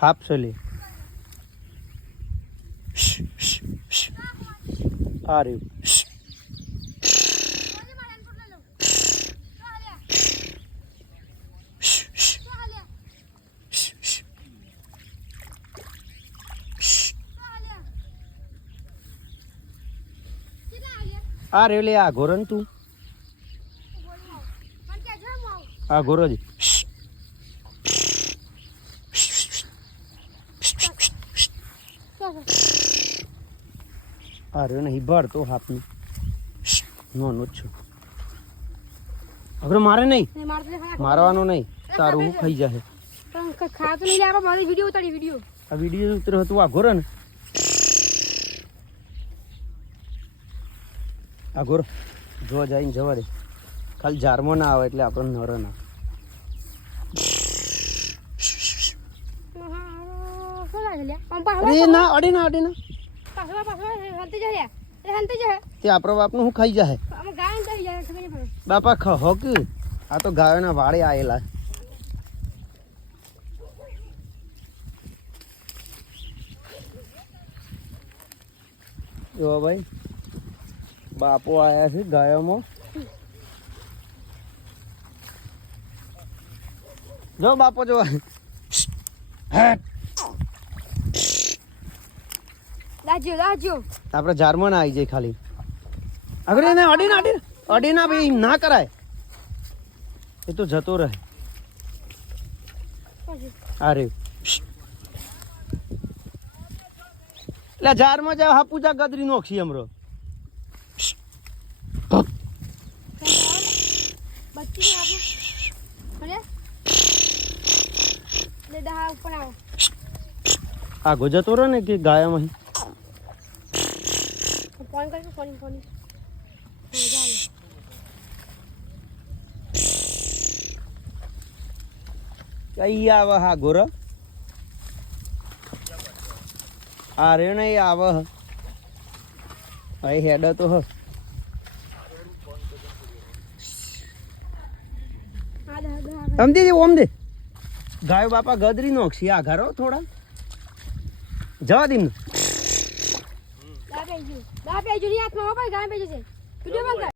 half સલી આ રહ્યું આ રે લે આ ઘોરન તું આ ઘોરો જ આ રે નહીં ભરતો હાપની નો છું હવે મારે નહીં મારવાનો નહીં તારું હું ખાઈ જાય ખાતો નહીં લે મારી વિડિયો ઉતારી વિડિયો આ વિડિયો ઉતર્યો હતું આ ઘોરો ને આ ઘોરો જો જઈને જવા દે ખાલી જારમાં ના આવે એટલે આપણને નરો ના અરે ના અડે ના તે આપણો બાપનું હું ખાઈ જાય બાપા ખહો કે આ તો ગાયોના વાળે આવેલા જો ભાઈ બાપો આયા છે ગાયોમાં જો બાપો જો આપણે ઝારમાં ના આવી જાય ખાલી અગર એને અડી ના ભાઈ ના કરાય એ તો જતો રહે અરે એટલે ઝારમાં જાવ હાપુજા ગદરી નોખી અમરો આ ગોજતો રહે ને કે ગાયામાં કઈ આવે હા ગોર આ રે ને આવે અહીં હેડ તો હ સમજી ઓમ દે ગાયો બાપા ગદરી નોખી આ ઘરો થોડા જવા દે ગાય પેજો ની હાથમાં હો ભાઈ ગાય પેજો છે વિડિયો બંધ કર